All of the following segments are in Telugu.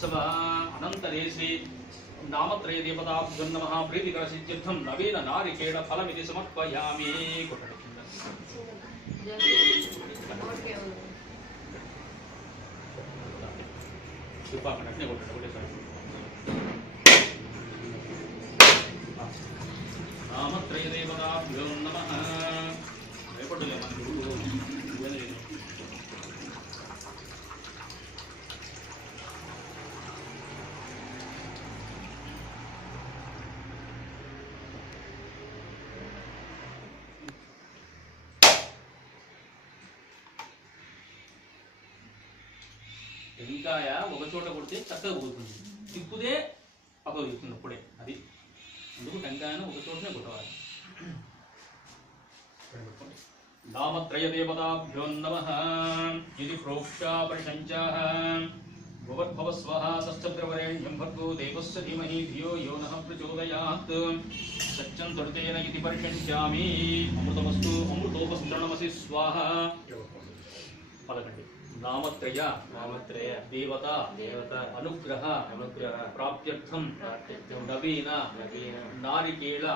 మహోత్సవ అనంతరే శ్రీ నామత్రయ దేవతాభ్యో నమః ప్రీతికర సిద్ధ్యర్థం నవీన నారికేళ ఫలమితి సమర్పయామి. నామత్రయ దేవతాభ్యో నమః. భయపడలే మనకు టెంకాయ ఒక చోట కొడితే చక్కగా పోతుంది, తిప్పుదే అపవిస్తుంది అప్పుడే. అది అందుకు టెంకాయను ఒక చోటనే కొట్టవాలి. నామత్రయ దేవతాభ్యో నమః. ఇది ప్రోక్షా పరిశంచాః భవద్భవ స్వః సశ్చంద్రవరేణ్యం భర్గో దేవస్య ధీమహి ధియో యో నః ప్రచోదయాత్. సచ్చంతృతేన ఇతి పరిశంచామి. అమృతమస్తు అమృతోపస్తృణమసి స్వాహ. పలకండి. నామత్రయ దేవత అనుగ్రహ ప్రాప్త్యర్థం నవీన నారికేళ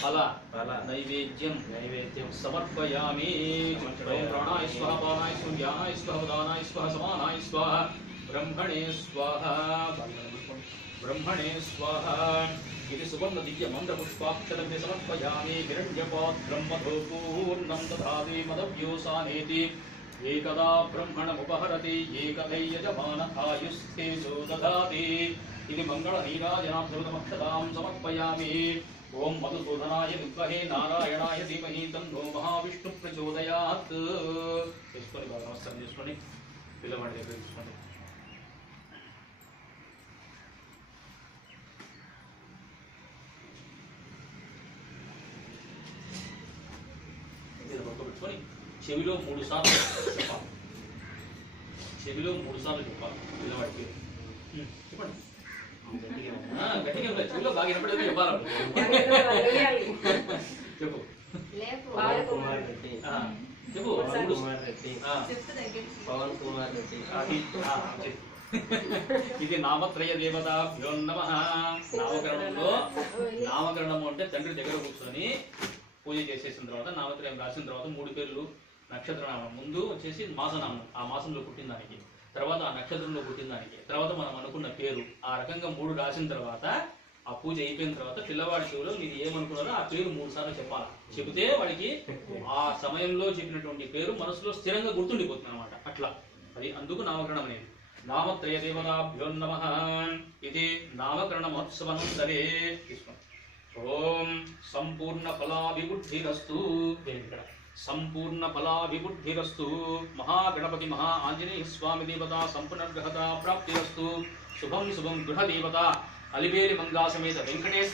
ఫల నైవేద్యం సమర్పయామి. ప్రాణాయ స్వాహ పానాయ సూర్యాయ స్వాహ ఉదానాయ స్వాహ సమానాయ స్వాహ బ్రహ్మణే స్వాహ బ్రహ్మణే స్వాహ. ఇది సువర్ణ దివ్య మంత్ర పుష్పాక్షరం సమర్పయామి. హిరణ్యపాత్రం మధోపూర్ణం దధాతి మదవ్యోసానేతి. ఏకదా బ్రహ్మణముపహరతి ఏకదై యజమాన ఆయుస్థేజో దదాతి. ఇది మంగళ నీరాజనాభృతమక్షతాం సమర్పయామి. ఓం మధుసూదనాయ విద్మహే నారాయణాయ ధీమహి తన్నో మహావిష్ణు ప్రచోదయాత్. తీసుకొని బాగా నమస్కారం చేసుకొని పిల్లవాడి దగ్గర తీసుకోండి. పెట్టుకొని చెవిలో 3 సార్లు చెప్పాలి. చెవిలో 3 సార్లు చెప్పాలి పిల్లవాడికి. చెప్పండి గట్టిగా చెవిలో బాగా వినపడేది చెప్పాలి. చెప్పు చెప్పు. పవన్ కుమార్ రెడ్డి. ఇది నామత్రయ దేవతాభ్యో నమః. నామకరణము అంటే తండ్రి దగ్గర కూర్చొని పూజ చేసేసిన తర్వాత నామత్రయం రాసిన తర్వాత 3 పేర్లు నక్షత్రనామం, ముందు వచ్చేసి మాసనామం, ఆ మాసంలో పుట్టిన దానికి, తర్వాత ఆ నక్షత్రంలో పుట్టిన దానికి, తర్వాత మనం అనుకున్న పేరు, ఆ రకంగా 3 రాసిన తర్వాత ఆ పూజ అయిపోయిన తర్వాత పిల్లవాడి చెవిలో మీరు ఏమనుకున్నారో ఆ పేరు 3 సార్లు చెప్పాలి. చెబితే వాడికి ఆ సమయంలో చెప్పినటువంటి పేరు మనసులో స్థిరంగా గుర్తుండిపోతుంది అనమాట. అట్లా అది అందుకు నామకరణం అనేది. నామత్రయ దేవతాభ్యో నమః. ఇది నామకరణ మహోత్సవనంతరే తీసుకోండి. ఓం సంపూర్ణ ఫలాభివృద్ధిరస్తు. సంపూర్ణ ఫలాభివృద్ధిరస్తు. మహాగణపతి మహా ఆంజనేయ స్వామి దేవత సంపూర్ణగ్రహత ప్రాప్తిరస్తు. శుభం శుభం గృహ దేవత అలివేలి మంగా సమేత వెంకటేశ్వర